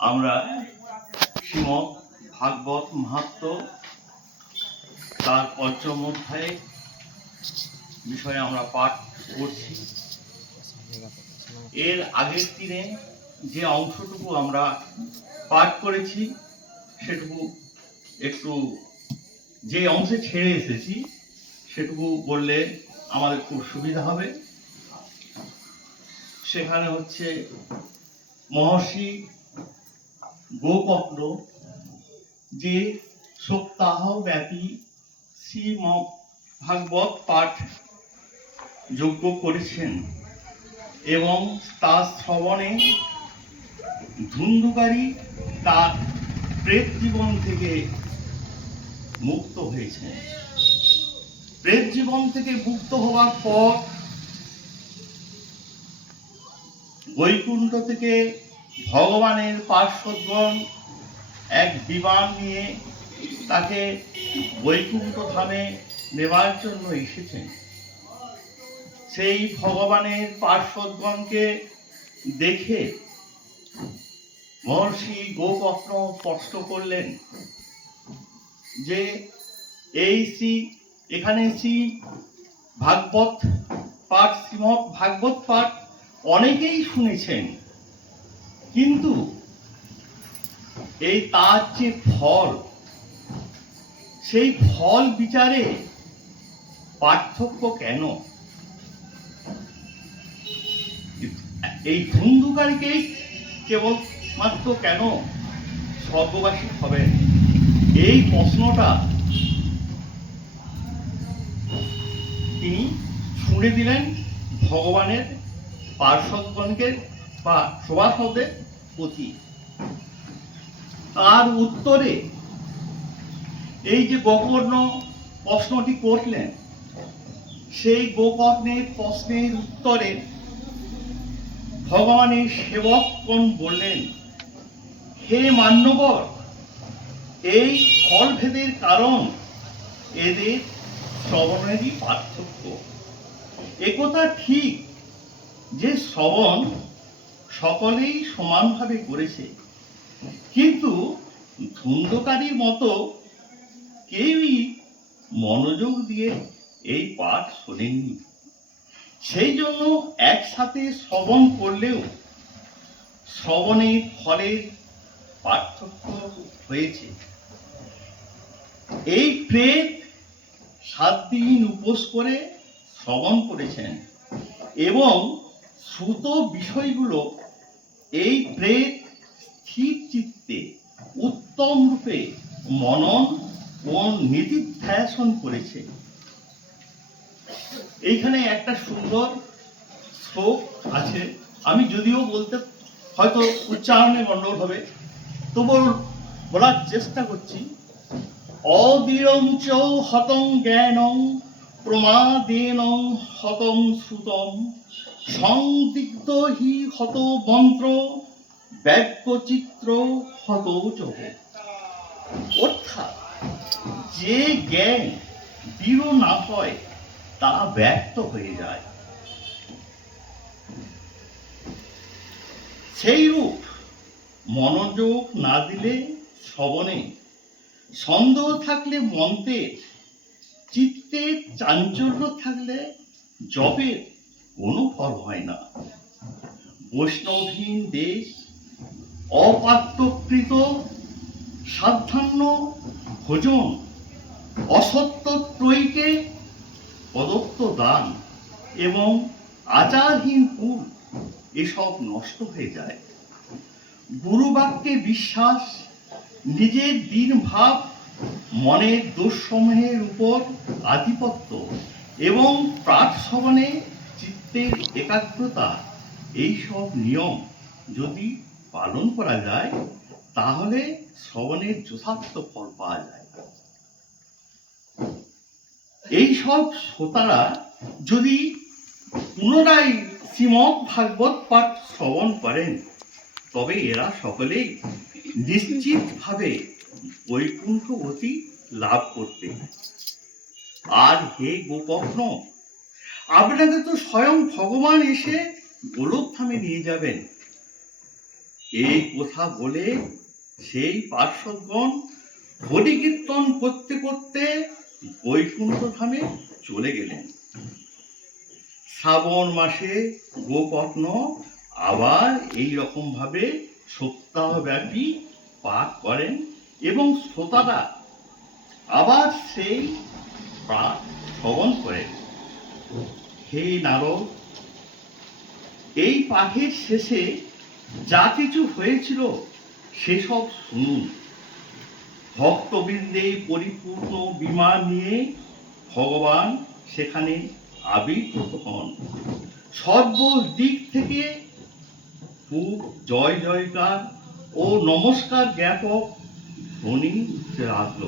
আমরা শ্রীমৎ ভাগবত মাহাত্ম তার পঞ্চম অধ্যায়ে বিষয়ে আমরা পাঠ করছি। এর আগের দিনে যে অংশটুকু আমরা পাঠ করেছি, সেটুকু একটু যে অংশে ছেড়ে এসেছি, সেটুকু বললে আমাদের খুব সুবিধা হবে। সেখানে হচ্ছে মহর্ষি গোপত্র যে সপ্তাহ ব্যাপী শ্রীম ভাগবত পাঠ যজ্ঞ করেছেন এবং তার শ্রবণে ধুন্ধুকারী তার প্রেত জীবন থেকে মুক্ত হয়েছে প্রেত জীবন থেকে মুক্ত হওয়ার পর বৈকুণ্ঠ থেকে ভগবানের পার্শ্বদগণ এক বিমান নিয়ে তাকে বৈকুণ্ঠ ধামে নেবার জন্য এসেছেন। সেই ভগবানের পার্শ্বদগণকে দেখে মহর্ষি গোপত্র স্পষ্ট করলেন যে এই শ্রী, এখানে শ্রী ভাগবত পাঠ শ্রীমৎ ভাগবত পাঠ অনেকেই শুনেছেন, কিন্তু এই তার যে ফল, সেই ফল বিচারে পার্থক্য কেন? এই ধুন্ধুকারীকেই কেবল মাত্র কেন স্বর্গবাসী হবেন? এই প্রশ্নটা তিনি ছুঁড়ে দিলেন ভগবানের পার্শ্বদগণকে বা সভাসদের প্রতি তার উত্তরে এই যে গোকর্ণ প্রশ্নটি করলেন, সেই গোকর্ণের প্রশ্নের উত্তরে ভগবানের সেবকগণ বললেন? হে মান্যবর এই ফলভেদের কারণ এদের শ্রবণেরই পার্থক্য। একথা ঠিক যে শ্রবণ সকলেই সমানভাবে করেছে, কিন্তু ধুন্ধকারীর মতো কেউই মনোযোগ দিয়ে এই পাঠ শোনেননি। সেই জন্য একসাথে শ্রবণ করলেও শ্রবণের ফলের পার্থক্য হয়েছে। এই প্রেত সাত দিন উপোস করে শ্রবণ করেছেন এবং শ্রুত বিষয়গুলো এই প্রেত স্থির চিত্তে উত্তম রূপে মনন ও নীতিধ্যাসন করেছে। এইখানে একটা সুন্দর শ্লোক আছে। আমি যদিও বলতে হয়তো উচ্চারণে গণ্ডগোল হবে, তবুও বলার চেষ্টা করছি। অদৃঢ়ং চ হতং জ্ঞানং প্রমাদেন হতং শ্রুতম। সংদিগ্ধ হি হত মন্ত্র ব্যজ্ঞচিত্র হত চহ অর্থাৎ যে জ্ঞান দৃঢ় না হয়, তা ব্যর্থ হয়ে যায়। সেই রূপ মনোযোগ না দিলে শ্রবণে সন্দেহ থাকলে মন্ত্রের চিত্তে চাঞ্চল্য থাকলে জপের কোনো ফল হয় না। বৈষ্ণবহীন দেশ, অপাত্রকৃত সাধান্য ভোজন, অসত্য ত্রয়ীকে প্রদত্ত দান এবং আচারহীন কুল, এসব নষ্ট হয়ে যায়। গুরুবাক্যে বিশ্বাস, নিজের দিন ভাব মনের দোষসমূহের উপর আধিপত্য এবং প্রাক শ্রবণে চিত্তের একাগ্রতা, এই সব নিয়ম যদি পালন করা যায়, তাহলে শ্রবণের যথার্থ ফল পাওয়া যায়। এই সব শ্রোতারা যদি পুনরায় শ্রীমৎ ভাগবত পাঠ শ্রবণ করেন, তবে এরা সকলেই নিশ্চিতভাবে বৈকুণ্ঠ গতি লাভ করতে আর হে গোপগ্ন আপনাকে তো স্বয়ং ভগবান এসে গোলক থামে নিয়ে যাবেন। এই কথা বলে সেই পার্শ্বদগণ হরি কীর্তন করতে করতে বৈকুণ্ঠ ধামে চলে গেলেন। শ্রাবণ মাসে গোকর্ণ আবার এই রকম ভাবে সপ্তাহব্যাপী পাঠ করেন এবং শ্রোতারা আবার সেই পাঠ শ্রবণ করেন। হে নারদ, এই পাঠের শেষে যা কিছু হয়েছিল সেসব শুনুন। ভক্তবৃন্দে পরিপূর্ণ বিমান নিয়ে ভগবান সেখানে আবির্ভূত হন। সর্বদিক থেকে খুব জয় জয়কার ও নমস্কার জ্ঞাপক ধ্বনি লাগল